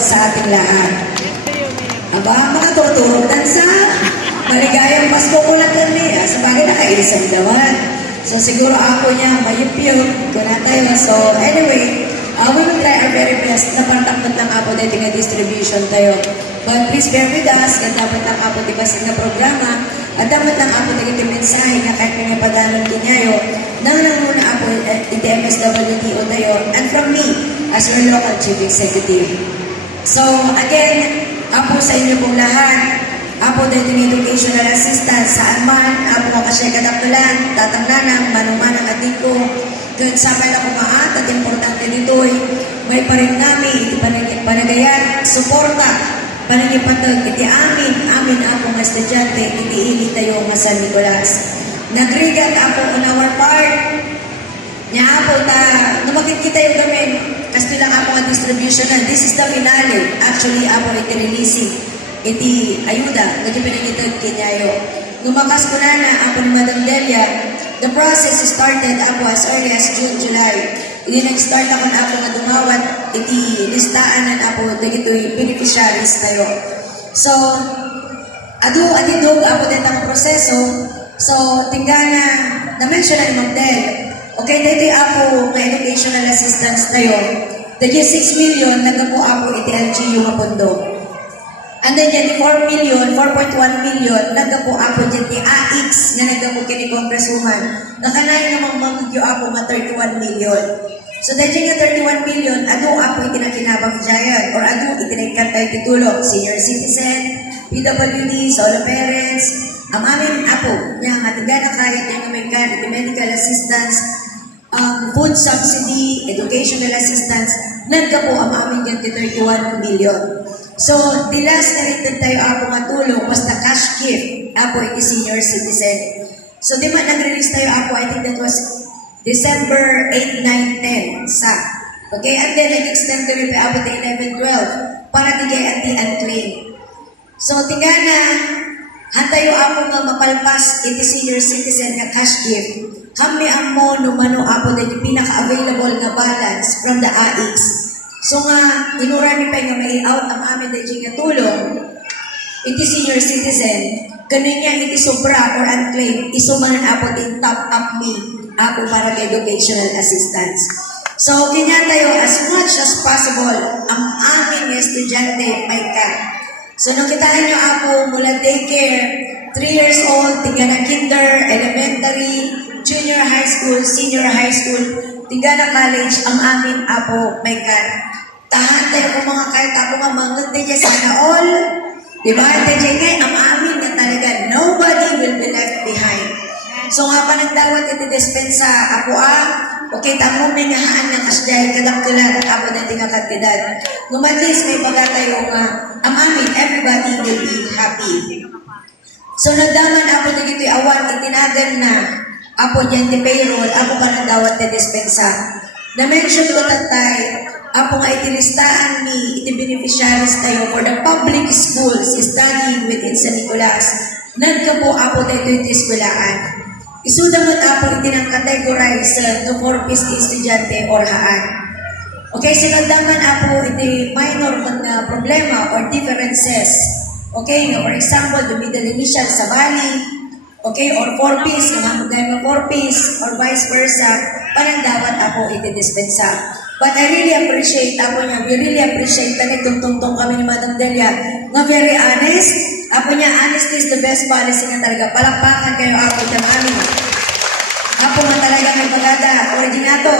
sa ating lahat. Aba, makatutulog tan sa maligayang Pasko ko lang kami. Sa bagay nakaisang dawan. So siguro ako niya mayipyog ko na tayo. So anyway, we will try our very best na pantakot lang ako dahil nga distribution tayo. But please bear with us, at dapat lang ako dibasig na programa, at dapat lang ako naging mensahe na kahit may padanon kinyayo, nang muna ako iti-MSWDO tayo, and from me, as your local chief executive. So again, ako sa inyo pong lahat, ako dahil educational assistant saan man, ako makasya kadaktulan, tatanglanang, manumanang atiko, kung sabay na kumaat at importante dito ay may parin namin, iti panagayat, suporta, panagipatag, iti amin ako nga estudyante, iti ili tayo nga San Nicolas. Nagrigat ako on our part, niya ako ta, numakit kita yung gamin, kasi lang ako nga distribution na, this is the finale, actually ako iti releasing, iti ayuda, nagipinagitag kinyayo. Numakas ko na ako ni Madam Delia, the process started ako as early as June, July. Hindi nag-start ako na ako nga dumawat, iti listaan na ako, dagito'y beneficiaries tayo. So, adidog ako din ang proseso. So, tinggana, na-mention na ni Ma'am Del, okay, dito ako nga educational assistance tayo. Dagi 6 million, nagkapo ako iti LGU nga pondo. And then yan, 4 million, 4.1 million, nagkapo ako dyan ni AX, na nagkapo kini Congresswoman. Nakanayin namang mamagyo ako nga 31 million. So dahil nga 31 million, ano ako itinakinabang dyan? Or ano itinagkantay titulong? Senior citizen, PWD, solo parents, ang amin ako, niya nga tigana kahit yung American, medical assistance, food subsidy, educational assistance, nagkapo ang amin dyan 31 million. So, the last na rin tayo ako matulong was the cash gift. Ako ay senior citizen. So, di ba nag-release tayo ako, I think that was December 8, 9, 10 sa. Okay, and then nag-extend kami pa abot 11, 12 para tigay at di-unclaim. So, tingana, hantayo ako nga mapalpas iti senior citizen nga cash gift. Kami ang mo numano ako na yung pinaka-available nga balance from the AX. So nga, inura ni pa nga may out ang amin dahil nga tulong, iti senior citizen, kanya iti sobra or unclaimed, isumanan ako din top up me, ako para kay educational assistance. So, kanya tayo as much as possible, ang amin nga estudyante may ka. So, nakitaan nyo ako mula daycare, 3 years old, tiga na kinder, elementary, junior high school, senior high school, tiga na college, ang amin ako may ka. Tahan tayo kung mga kahit ako nga mangat tayo sana all. Diba? Tayo nga, ang amin na talaga, nobody will be left behind. So nga pa nagdawat iti dispensa, ako okay, tamo may ngahaan ng asday, kadaktulan, ako na tinga kantidad. Numatis may pagkatayo nga, ang amin, everybody will be happy. So nagdaman ako na dito'y awan, itinagan na, ako dyan di payroll, ako pa nagdawat na dispensa. Na-mention ko tatay, ako nga itilistaan ni iti-beneficiaries tayo for the public schools studying within San Nicolas. Nagkapo ako dito iti eskulaan. Isudamat ako itinang-categorize no for peace estudyante or haan. Okay, sinagdaman ako iti minor na problema or differences. Okay, no, for example, the middle initial sa Bali, okay, or 4-piece, mga 4-piece, or vice versa, parang dapat ako iti-dispensa. But I really appreciate, we really appreciate na nagtungtong kami ni Madam Delia, nga very honest. Ako niya, honesty is the best policy nga talaga. Palakpakan kayo ako dyan amin. Ako nga talaga nagpagada, originato,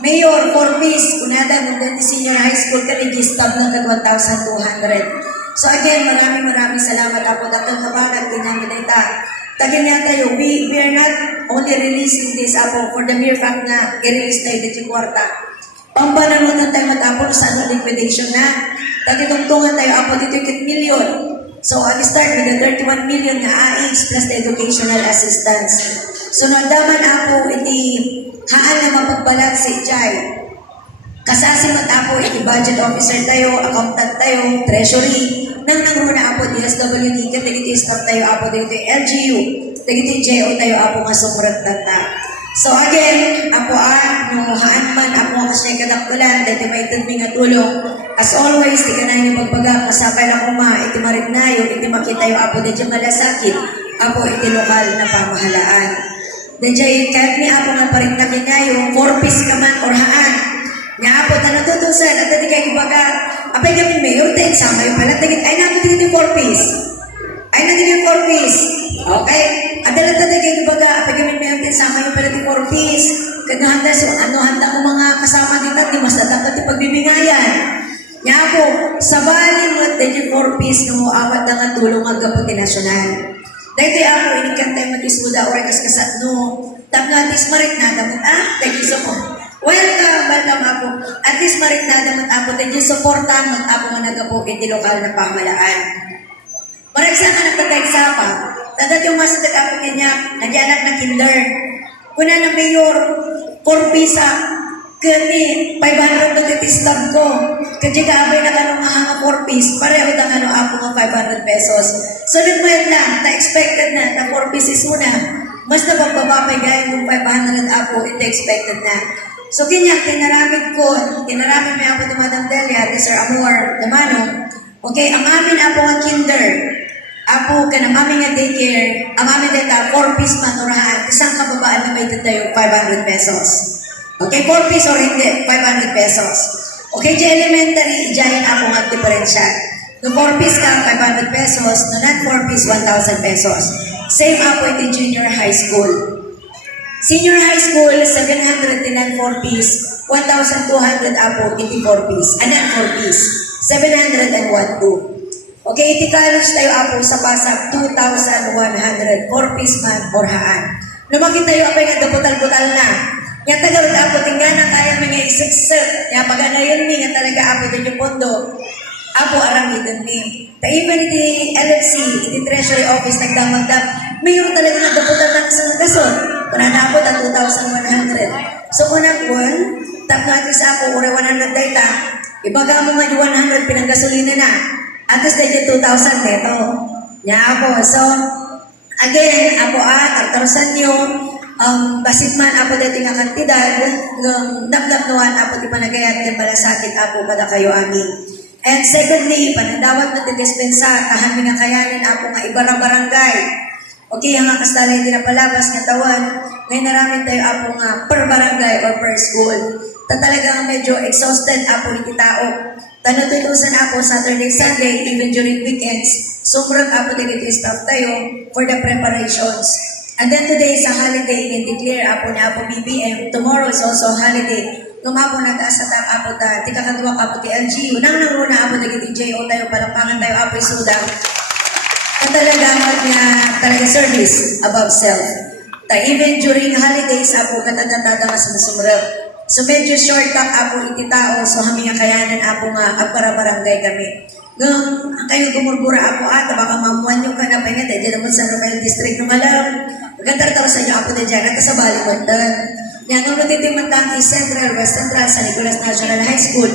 mayor, 4-piece, kunada, nung senior high school, ka-registered ng 1,200. So again, maraming salamat ako. Dr. Kabagat, kinami na ita. Tagay niya tayo, we are not only releasing this ako for the mere fact na i-release tayo dito kwarta. Pampananunan tayo matapos sa liquidation na. Tagitungtungan tayo ako dito 8 million. So, I'll start with the 31 million na AX plus the educational assistance. So, nagdaman ako iti haan na mapagbalat sa Ichay. Kasasimat ako iti budget officer tayo, accountant tayo, treasury. Nang nanguna ako DSWD, katagiti staff tayo ako dito LGU. Tagiti JO tayo ako nga sumurat tata. So again, ako no haan man ako kasi kadakkulan, dahil may tudming nga tulong. As always, di ka na yung magbaga, masapay lang kuma, iti marignayo, iti makita yung apo na dyan malasakit, apo iti lokal na pamahalaan. Dahil kahit ni apo nga parignakin niya yung 4-piece ka man or haan, nga apo na natutusan, at hindi kayo baga, apay gamin mayor, ten sama yung palat, ay namin dito yung 4-piece. Ay natin yung 4-piece. Okay? Adalat na kayo baga, apay gamin mayor, ten sama yung palat yung 4-piece. Handa, so ano, handa ko mga kasama dito, di mas dapat yung pagbibingayan. Nga po, sa baling mo, then yung 4-piece na mo, awat na nga tulong ang kaputi nasyonal. Dahil ako, inikantay matismuda, or kaskasat no, tap nga atis marit na damot, thank you so much. Welcome ako. At least marit na damot ako, thank you supportan, ako nga nagapo, iti lokal na pamalaan. Maragsa ka nagtatagsapa, tadat yung mas nagtapos niya, nagyanak na kinder. Kuna na mayor, 4-piece kani 500 na titistab ko. Kasi kaabay na kanong nga 4-piece, pareho na kano ako nga 500 pesos. So nagmayad na, expected na, na 4 pieces mo na. Mas na pagbabapay gaya mong 500 ako, ito expected na. So kinaramid may ako ni Madam Delia, ni Sir Amor, na Manong. Okay, ang amin ako nga kinder, ako kanang amin nga daycare, ang amin data 4-piece manurahan, isang kababaan na may tayo 500 pesos. Okay, 4-piece or hindi, 500 pesos. Okay, di elementary, ijayan ako nga diferensya. No 4-piece ka, 500 pesos. No non-4-piece, 1,000 pesos. Same ako iti junior high school. Senior high school, 700 din ang 4-piece, 1,200 ako iti 4-piece. Anan 4-piece, 700 and 1,200. Okay, iti college tayo ako sa pasap, 2,100, 4-piece man or haan. Lumaki tayo ako yung daputal-butal na. Nga tagalog ako, tingnan na kaya mga isiksik. Nga pagana yun nga talaga ako din yung pondo. Ako aramidon ni. Taiban iti LFC, iti Treasury Office, nagdamagdam. Mayroon talaga nga daputal na kasang nagason. Para na ako na 2,100. So kunang kun, tap natin sa ako, ure 100 data. Ibaga mo nga yung 100 pinanggasolina na. At least dahil 2,000 neto. Nga ako. So, again, ako tartarusan nyo, basit man ako dito nga kantidad, napnapnuan ako di panagayat ng malasakit ako kada kayo amin. And secondly, panadawat na dispensa, tahan mi nga kayanin ako nga ibarang barangay. Okay, ang nga kastalay din na palabas nga tawan, ngayon naraming tayo ako nga per barangay or per school. Talagang medyo exhausted ako iti tao. Tanututusan ako Saturday, Sunday, even during weekends. Sobrang ako din iti staff tayo for the preparations. And then today is a holiday, in-declare ako na ako BBM. Tomorrow is also a holiday. Nung ako nag-asatang ako ta, di kakagawa ako ti LGU. Nang nanguna ako nag-DJO tayo, palampakan tayo ako isuda. At talaga service above self. Even during holidays, ako katatatada nga sa sumurap. So medyo short up ako iti tao, so hami nga kayanan ako nga agpara-barangay kami. Nung kayo gumurbura ako baka mamuan yung kanapay nga, dahil naman sa Romael District ng Malaw. Magandang sa inyo ako na dyan, at sa Balimantan. Yan, nung natitimandang East Central, West Central, sa Nicolas National High School,